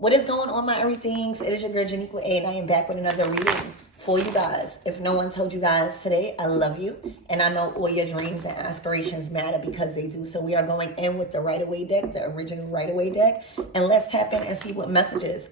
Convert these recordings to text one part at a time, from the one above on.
What is going on, my everythings? It is your girl, Janiqua A, and I am back with another reading for you guys. If no one told you guys today, I love you. And I know all your dreams and aspirations matter because they do. So we are going in with the Right-Away deck, the original Right-Away deck. And let's tap in and see what messages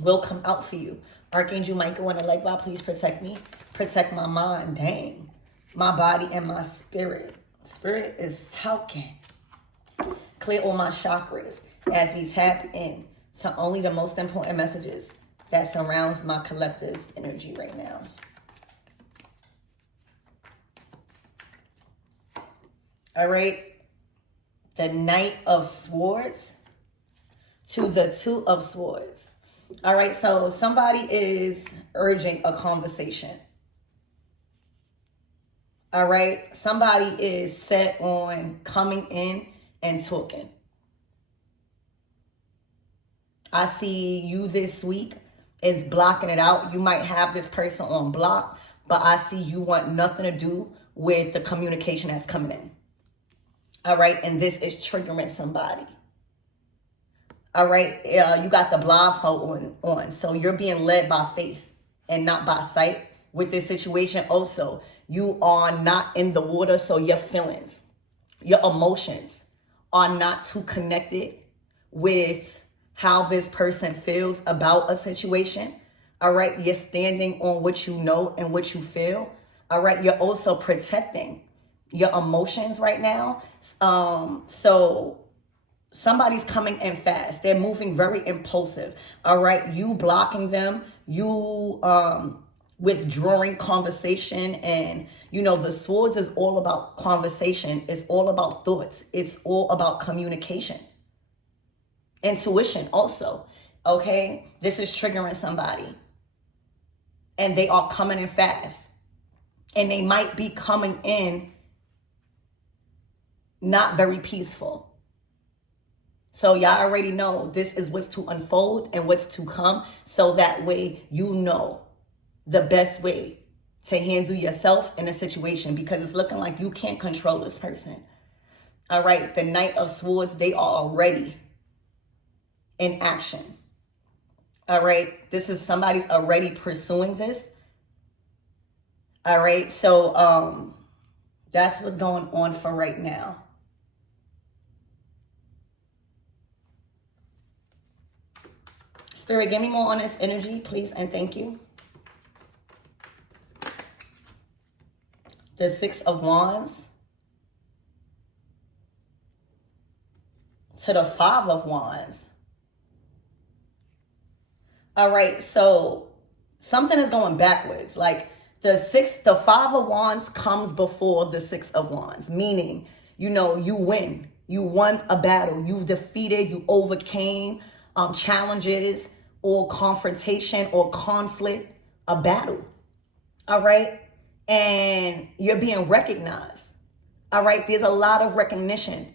will come out for you. Archangel Michael and the leg bar, please protect me. Protect my mind, dang. My body and my spirit. Spirit is talking. Clear all my chakras as we tap in to only the most important messages that surrounds my collective's energy right now. All right. The Knight of Swords to the Two of Swords. All right. So somebody is urging a conversation. All right. Somebody is set on coming in and talking. I see you this week is blocking it out. You might have this person on block, but I see you want nothing to do with the communication that's coming in. All right. And this is triggering somebody. All right. You got the blindfold on. So you're being led by faith and not by sight with this situation. Also, you are not in the water. So your feelings, your emotions are not too connected with how this person feels about a situation. All right. You're standing on what you know and what you feel. All right. You're also protecting your emotions right now. So somebody's coming in fast. They're moving very impulsive. All right. You blocking them, you withdrawing conversation. And you know, the swords is all about conversation. It's all about thoughts. It's all about communication. Intuition also. Okay. This is triggering somebody. And they are coming in fast. And they might be coming in not very peaceful. So y'all already know this is what's to unfold and what's to come. So that way you know the best way to handle yourself in a situation, because it's looking like you can't control this person. All right. The Knight of Swords, they are already in action. All right. This is somebody's already pursuing this. All right. So that's what's going on for right now. Spirit, give me more on this energy, please, and thank you. The Six of Wands to the Five of Wands. All right, so something is going backwards. Like the Five of Wands comes before the Six of Wands, meaning, you know, you win. You won a battle. You've defeated, you overcame challenges or confrontation or conflict, a battle. All right. And you're being recognized. All right. There's a lot of recognition.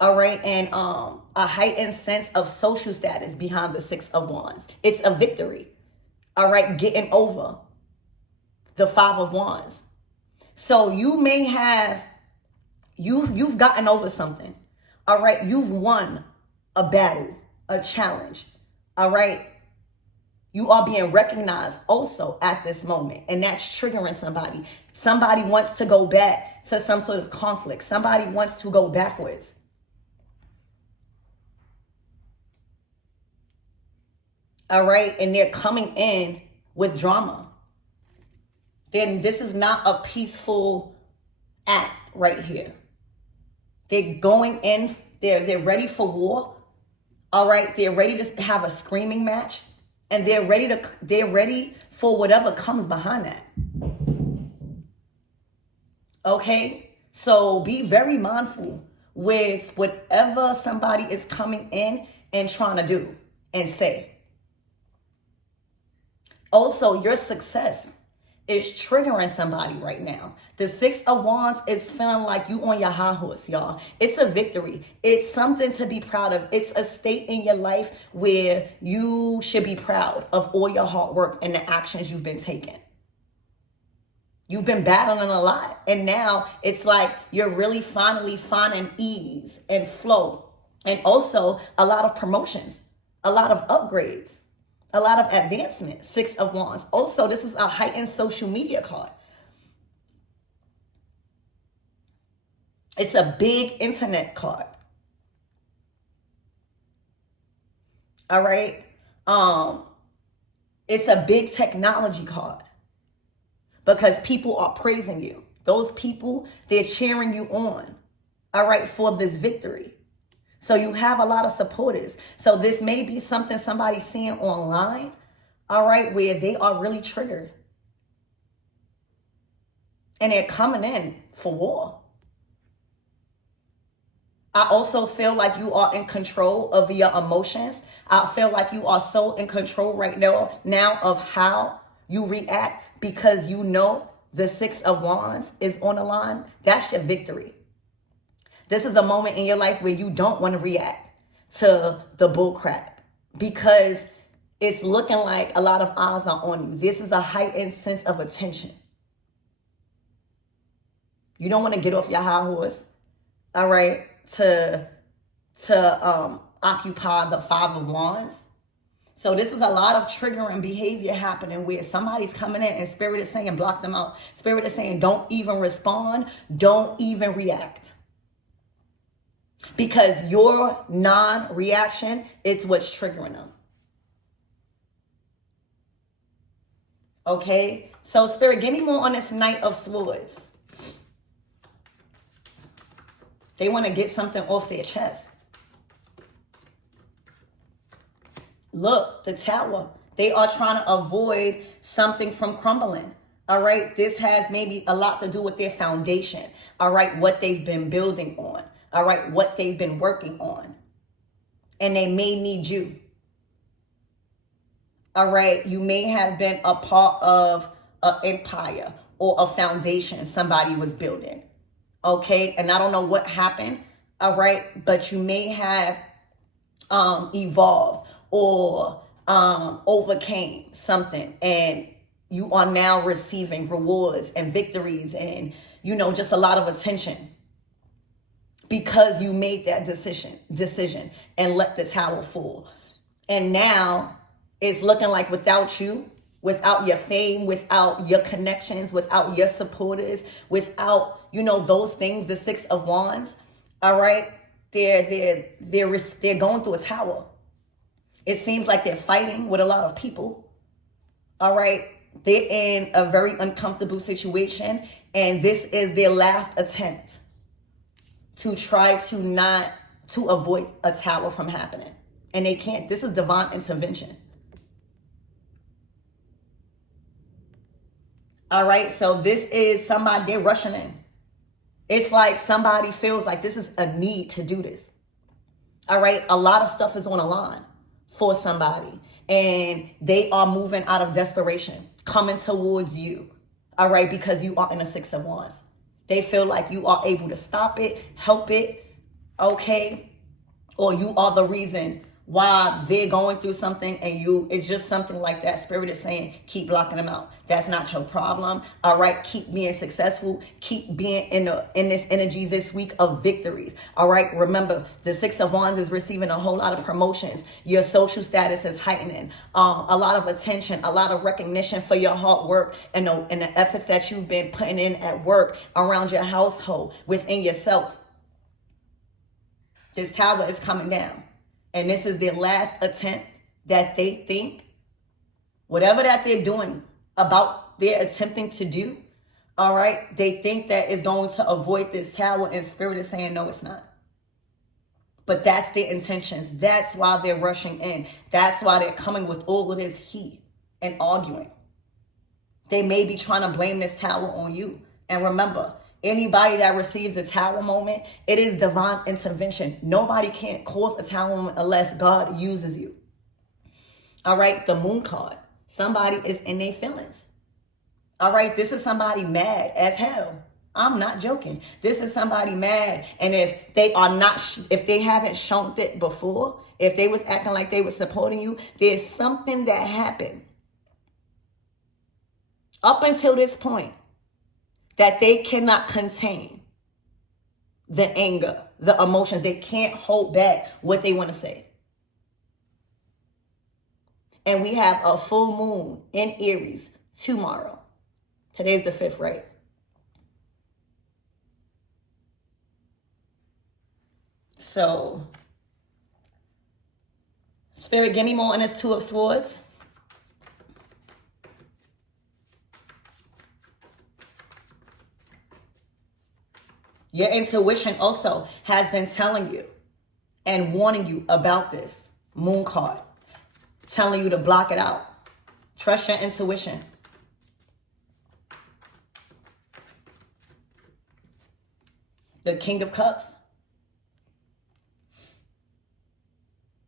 All right. And a heightened sense of social status behind the Six of Wands. It's a victory. All right. Getting over the Five of Wands. So you may have, you've gotten over something. All right. You've won a battle, a challenge. All right. You are being recognized also at this moment. And that's triggering somebody. Somebody wants to go back to some sort of conflict. Somebody wants to go backwards. All right. And they're coming in with drama. Then this is not a peaceful act right here. They're going in. They're ready for war. All right. They're ready to have a screaming match. And they're ready for whatever comes behind that. Okay. So be very mindful with whatever somebody is coming in and trying to do and say. Also, your success is triggering somebody right now. The Six of Wands is feeling like you on your high horse, y'all. It's a victory. It's something to be proud of. It's a state in your life where you should be proud of all your hard work and the actions you've been taking. You've been battling a lot. And now it's like you're really finally finding ease and flow. And also a lot of promotions. a lot of upgrades, a lot of advancement. Six of Wands. Also, this is a heightened social media card. It's a big internet card. All right. It's a big technology card because people are praising you. Those people, they're cheering you on. All right, for this victory. So you have a lot of supporters. So this may be something somebody's seeing online, all right, where they are really triggered. And they're coming in for war. I also feel like you are in control of your emotions. I feel like you are so in control right now of how you react because you know the Six of Wands is on the line. That's your victory. This is a moment in your life where you don't want to react to the bullcrap because it's looking like a lot of eyes are on you. This is a heightened sense of attention. You don't want to get off your high horse, all right, to occupy the Five of Wands. So this is a lot of triggering behavior happening where somebody's coming in and Spirit is saying block them out. Spirit is saying don't even respond, don't even react. Because your non-reaction is what's triggering them. Okay? So Spirit, give me more on this Knight of Swords. They want to get something off their chest. Look, the Tower. They are trying to avoid something from crumbling. All right? This has maybe a lot to do with their foundation. All right? What they've been building on. All right? What they've been working on. And they may need you. All right? You may have been a part of an empire or a foundation somebody was building. Okay, and I don't know what happened, all right, but you may have evolved or overcame something, and you are now receiving rewards and victories and, you know, just a lot of attention because you made that decision and let the Tower fall. And now it's looking like without you, without your fame, without your connections, without your supporters, without, you know, those things, the Six of Wands, all right, they're going through a tower. It seems like they're fighting with a lot of people, all right? They're in a very uncomfortable situation, and this is their last attempt to try to avoid a tower from happening. And they can't. This is divine intervention. All right, so this is somebody, they're rushing in. It's like somebody feels like this is a need to do this. All right, a lot of stuff is on the line for somebody. And they are moving out of desperation, coming towards you. All right, because you are in a Six of Wands. They feel like you are able to stop it, help it, okay? Or you are the reason why they're going through something and it's just something like that. Spirit is saying, keep blocking them out. That's not your problem. All right. Keep being successful. Keep being in this energy this week of victories. All right. Remember, the Six of Wands is receiving a whole lot of promotions. Your social status is heightening. A lot of attention, a lot of recognition for your hard work and the efforts that you've been putting in at work, around your household, within yourself. This tower is coming down. And this is their last attempt that they think, whatever that they're doing about they're attempting to do, all right, they think that is going to avoid this tower, and Spirit is saying, no, it's not. But that's their intentions. That's why they're rushing in. That's why they're coming with all of this heat and arguing. They may be trying to blame this tower on you. And remember, anybody that receives a tower moment, it is divine intervention. Nobody can cause a tower moment unless God uses you. All right, the Moon card. Somebody is in their feelings. All right, this is somebody mad as hell. I'm not joking. This is somebody mad. And if they are not, if they haven't shown it before, if they was acting like they were supporting you, there's something that happened up until this point that they cannot contain the anger, the emotions. They can't hold back what they want to say. And we have a full moon in Aries tomorrow. Today's the 5th, right? So, Spirit, give me more on this 2 of Swords. Your intuition also has been telling you and warning you about this moon card, telling you to block it out. Trust your intuition. The King of Cups.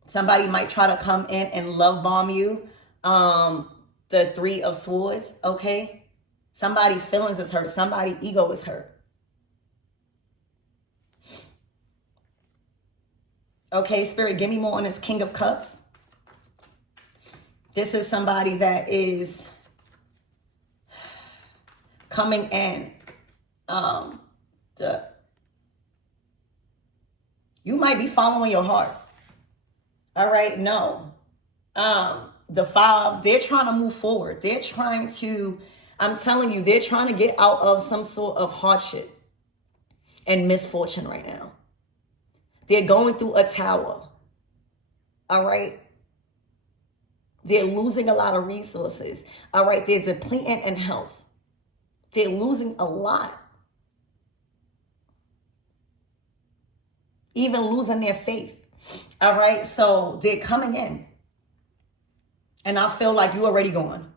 Somebody might try to come in and love bomb you. The 3 of Swords, okay? Somebody's feelings is hurt. Somebody's ego is hurt. Okay, Spirit, give me more on this King of Cups. This is somebody that is coming in. You might be following your heart. All right, no. The 5, they're trying to move forward. They're trying to, I'm telling you, they're trying to get out of some sort of hardship and misfortune right now. They're going through a tower. All right. They're losing a lot of resources. All right. They're depleting in health. They're losing a lot. Even losing their faith. All right. So they're coming in. And I feel like you already gone.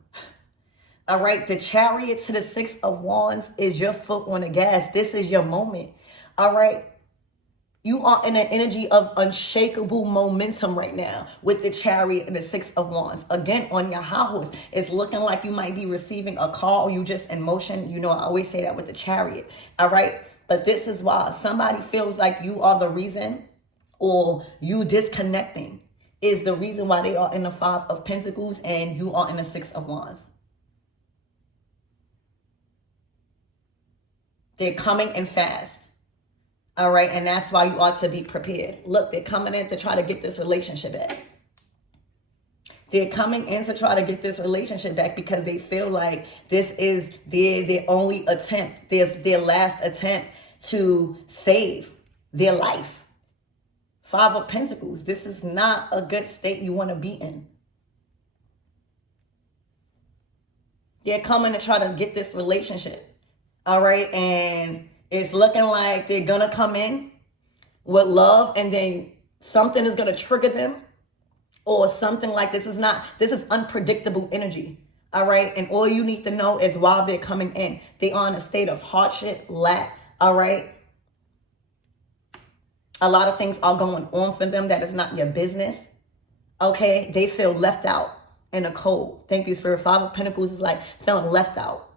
All right. The Chariot to the 6 of Wands is your foot on the gas. This is your moment. All right. You are in an energy of unshakable momentum right now with the Chariot and the 6 of Wands. Again, on your high horse, it's looking like you might be receiving a call or you just in motion. You know, I always say that with the Chariot. All right. But this is why somebody feels like you are the reason, or you disconnecting is the reason why they are in the 5 of Pentacles and you are in the 6 of Wands. They're coming in fast. All right. And that's why you ought to be prepared. Look, they're coming in to try to get this relationship back. They're coming in to try to get this relationship back because they feel like this is their only attempt. Their last attempt to save their life. 5 of Pentacles. This is not a good state you want to be in. They're coming to try to get this relationship. All right. And it's looking like they're going to come in with love and then something is going to trigger them or something like this is unpredictable energy. All right. And all you need to know is while they're coming in, they are in a state of hardship, lack. All right. A lot of things are going on for them that is not your business. Okay. They feel left out in the cold. Thank you, Spirit. 5 of Pentacles is like feeling left out.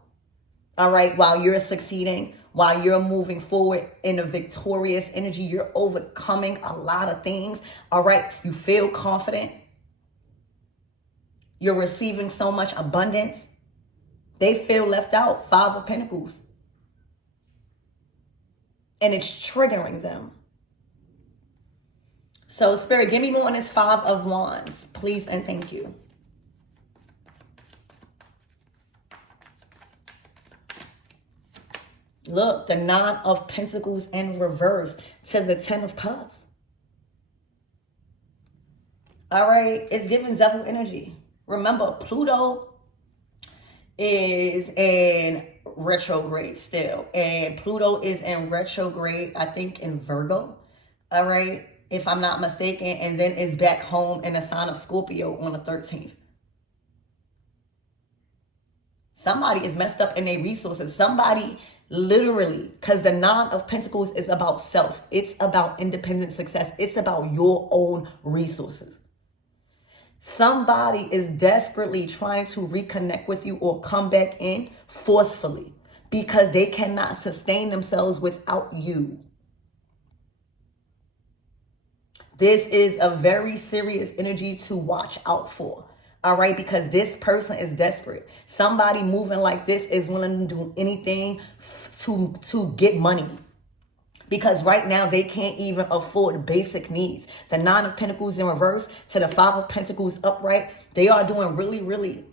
All right. While you're succeeding, while you're moving forward in a victorious energy, you're overcoming a lot of things. All right. You feel confident. You're receiving so much abundance. They feel left out. 5 of Pentacles. And it's triggering them. So, Spirit, give me more on this 5 of Wands, please and thank you. Look, the 9 of Pentacles in reverse to the 10 of Cups. All right, it's giving devil energy. Remember, Pluto is in retrograde still. And Pluto is in retrograde, I think, in Virgo. All right, if I'm not mistaken. And then it's back home in the sign of Scorpio on the 13th. Somebody is messed up in their resources. Somebody literally, because the 9 of Pentacles is about self. It's about independent success. It's about your own resources. Somebody is desperately trying to reconnect with you or come back in forcefully because they cannot sustain themselves without you. This is a very serious energy to watch out for. All right, because this person is desperate. Somebody moving like this is willing to do anything to get money. Because right now they can't even afford basic needs. The Nine of Pentacles in reverse to the Five of Pentacles upright, they are doing really, really,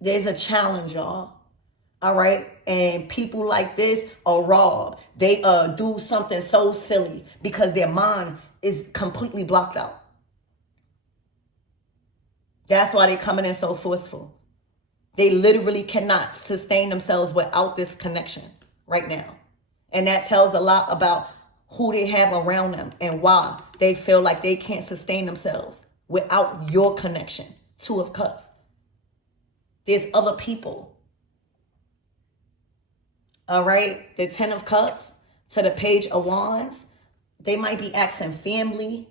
there's a challenge, y'all. All right. And people like this are robbed. They do something so silly because their mind is completely blocked out. That's why they're coming in so forceful. They literally cannot sustain themselves without this connection right now. And that tells a lot about who they have around them and why they feel like they can't sustain themselves without your connection. Two of Cups. There's other people. All right. The Ten of Cups to the Page of Wands. They might be asking family.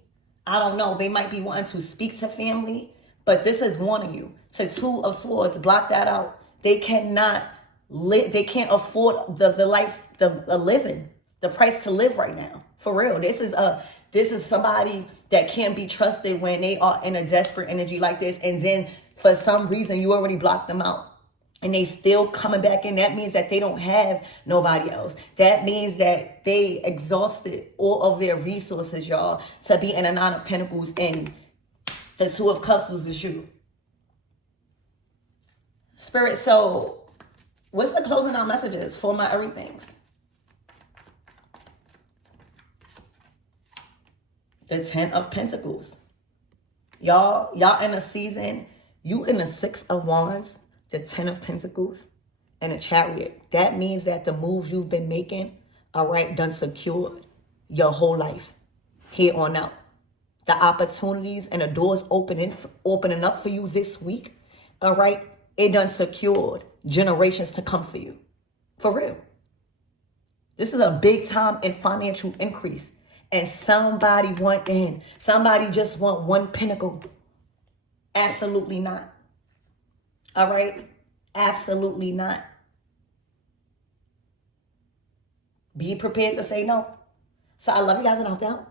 I don't know. They might be wanting to speak to family. But this is warning you. To Two of Swords, block that out. They cannot live. They can't afford the life, the living, the price to live right now. For real. This is somebody that can't be trusted when they are in a desperate energy like this. And then for some reason you already blocked them out. And they still coming back in. That means that they don't have nobody else. That means that they exhausted all of their resources, y'all, to be in a Nine of Pentacles, and the Two of Cups was the shoe. Spirit, so what's the closing out messages for my everythings? The Ten of Pentacles. Y'all in a season, you in the Six of Wands, the Ten of Pentacles, and a Chariot. That means that the moves you've been making, all right, done secured your whole life here on out. The opportunities and the doors opening up for you this week, all right, it done secured generations to come for you. For real. This is a big time in financial increase. And somebody want in. Somebody just want one pinnacle. Absolutely not. All right? Absolutely not. Be prepared to say no. So I love you guys and I'm out.